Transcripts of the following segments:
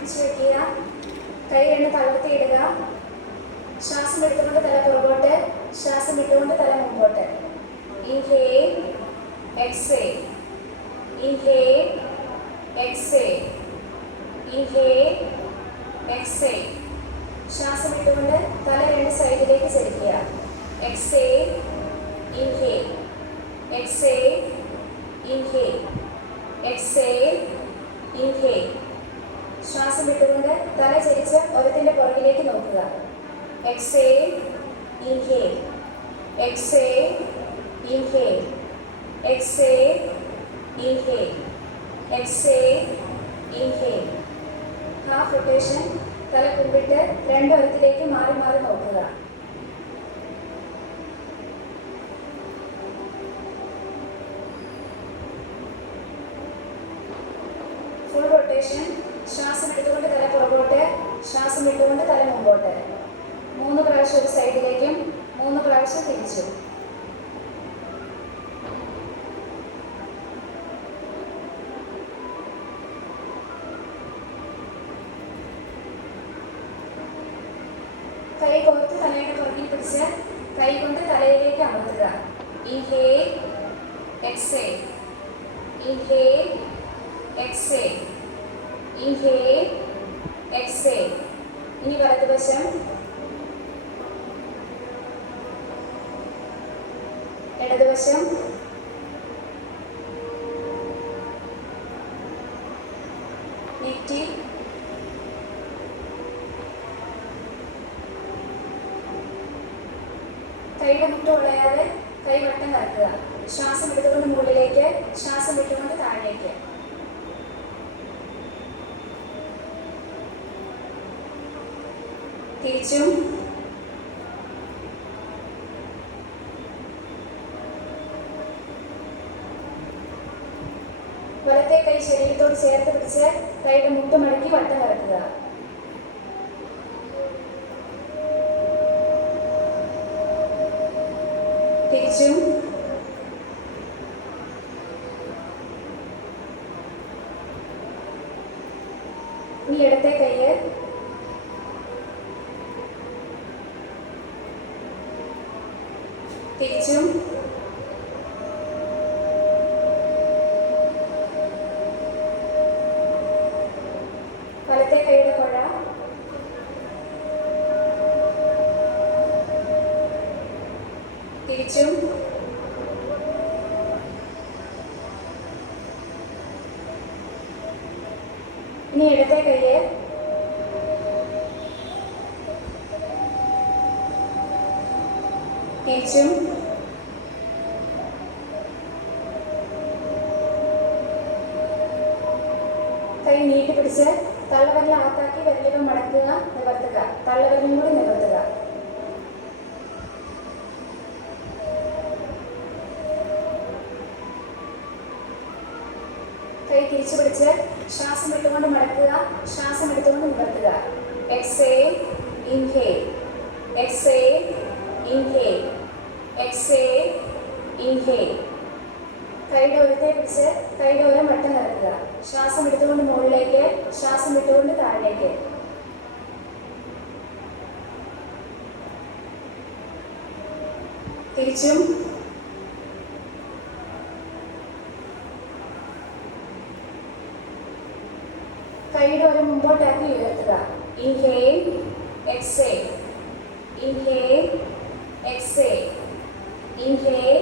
പിടിച്ചു വയ്ക്കുക. കൈ രണ്ട് തളർത്തിയിടുക. ശ്വാസം എടുത്തുകൊണ്ട് തല പുറകോട്ട്, ശ്വാസം വിട്ടുകൊണ്ട് തല മുമ്പോട്ട്. Inhale, exhale, inhale, exhale, inhale, exhale. ശ്വാസം വിട്ടുകൊണ്ട് തല രണ്ട് സൈഡിലേക്ക് ചലിക്കുക. Exhale, inhale, exhale, inhale, exhale, inhale. ശ്വാസം വിട്ടുകൊണ്ട് തല ചരിച്ച് ഒരത്തിൻ്റെ പുറകിലേക്ക് നോക്കുക. Exhale, inhale, exhale, inhale, exhale, inhale, exhale, inhale. Half rotation. തല കുമ്പിട്ട് രണ്ട് ഒരത്തിലേക്ക് മാറി മാറി നോക്കുക. Full rotation. ശ്വാസം എടുത്തുകൊണ്ട് തല പുറകോട്ട്, ശ്വാസം വിട്ടുകൊണ്ട് തല മുമ്പോട്ട്. 3 പ്രാവശ്യം ഒരു സൈഡിലേക്കും 3 പ്രാവശ്യം തിരിച്ചു. കൈ കോർത്ത് തലയുടെ പുറകിൽ പിടിച്ച് കൈ കൊണ്ട് തലയിലേക്ക് അമർത്തുക. Inhale, exhale, inhale, exhale, inhale, exhale. ഇനി വലതുവശം. ഇടതുവശം. നെറ്റി. കൈയുടെ മുട്ട് വളയാതെ കൈ വട്ടം കറക്കുക. ശ്വാസം എടുത്തുകൊണ്ട് മുകളിലേക്ക്, ശ്വാസം വിട്ടുകൊണ്ട് താഴേക്ക്. തിരിച്ചും. വലത്തെ കൈ ശരീരത്തോട് ചേർത്ത് പിടിച്ച് കൈയുടെ മുട്ട് മടക്കി വട്ടം കറക്കുക. തിരിച്ചും. ഇനി ഇടത്തെ കൈ തിരിച്ചും. വലത്തെ കൈയുടെ കുഴ. തിരിച്ചും. ഇനി ഇടത്തെ കൈ തിരിച്ചും. കൈ നീട്ടി പിടിച്ച് തള്ളവിരൽ അകത്താക്കി വിരലുകൾ മടക്കുക, നിവർത്തുക. തള്ളവിരലും കൂടി നിവർത്തുക. കൈ തിരിച്ചു പിടിച്ച് ശ്വാസം വിട്ടുകൊണ്ട് മടക്കുക, ശ്വാസം എടുത്തുകൊണ്ട് നിവർത്തുക. Exhale, inhale, exhale, inhale, exhale, inhale. കൈയുടെ ഒരത്തെ പിടിച്ച് കൈയുടെ ഓരം വട്ടം കറക്കുക. ശ്വാസം എടുത്തുകൊണ്ട് മുകളിലേക്ക്, ശ്വാസം വിട്ടുകൊണ്ട് താഴേക്ക്. തിരിച്ചും. കൈയുടെ ഓരം മുമ്പോട്ടാക്കി ഉയർത്തുക. Inhale, exhale, inhale, exhale, inhale,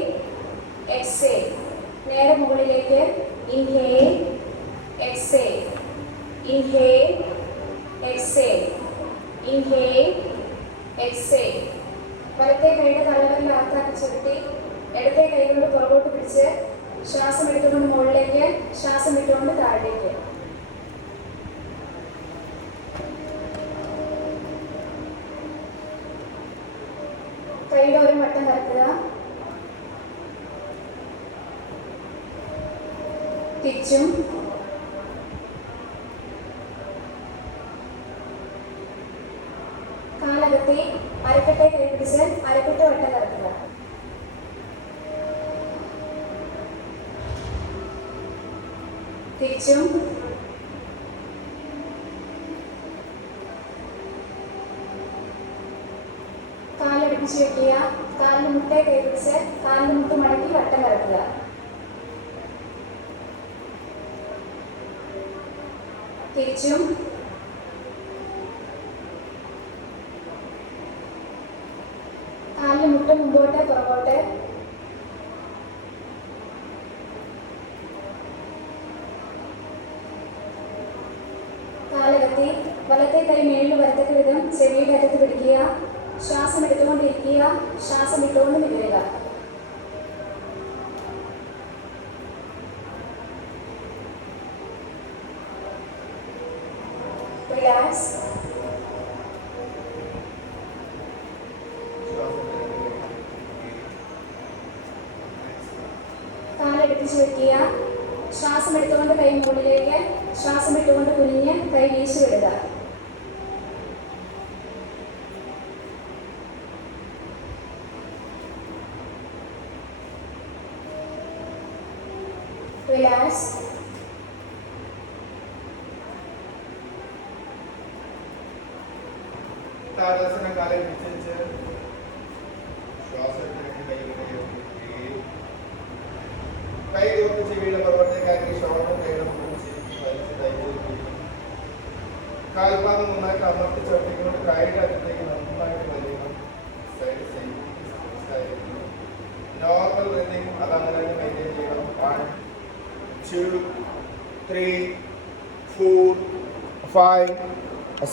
exhale. നേരെ മുകളിലേക്ക്. Inhale, exhale, inhale, exhale, inhale, exhale. വലത്തെ കൈയുടെ തള്ളവിരൽ അകത്താക്കി ചുരുട്ടി ഇടത്തെ കൈ കൊണ്ട് പുറകോട്ട് പിടിച്ച് ശ്വാസം എടുത്തുകൊണ്ട് മുകളിലേക്ക്, ശ്വാസം വിട്ടുകൊണ്ട് താഴേക്ക്. കൈയുടെ ഒരു വട്ടം കറക്കുക. തിരിച്ചും. കാലകത്തെ അരക്കെട്ടെ കൈ പിടിച്ച് അരക്കെട്ട് വട്ടം കറക്കുക. തിരിച്ചും. അടുപ്പിച്ച് വെക്കുക. കാലിന് മുട്ടേ കൈ പിടിച്ച് കാലിന് മുട്ട് മടക്കി വട്ടം വരക്കുക. തിരിച്ചും കാലിന് മുട്ട് മുമ്പോട്ട് പുറകോട്ട്. കാലകത്തി വലത്തെ കൈ മേളിൽ വരത്തക്ക വിധം ചെവിയുടെ അറ്റത്ത് പിടിക്കുക. ശ്വാസം എടുത്തുകൊണ്ടിരിക്കുക. ശ്വാസം വിട്ടുകൊണ്ട് നിൽക്കുക. റിലാക്സ്. കാലെടുപ്പിച്ച് വെക്കുക. ശ്വാസം എടുത്തുകൊണ്ട് കൈ മുകളിലേക്ക്, ശ്വാസം വിട്ടുകൊണ്ട് കുനിഞ്ഞ് കൈ വീശി വിടുക. റിലാക്സ്. താരാസനം കാലം പിടിച്ച് ശ്വാസം കൈ തോർത്ത് ചെവിയുടെ പുറത്തേക്കാക്കി ശ്വാസം കൈയുടെ കാൽഭാഗം നന്നായിട്ട് അമർത്തി ചവിട്ടിക്കൊണ്ട് കൈയുടെ അറ്റത്തേക്ക് നന്നായിട്ട് വലിക്കണം. നോർമൽ ബ്രീതിങ് അതങ്ങനെ മെയിൻറ്റെയിൻ ചെയ്യണം. 1 2 3 4 5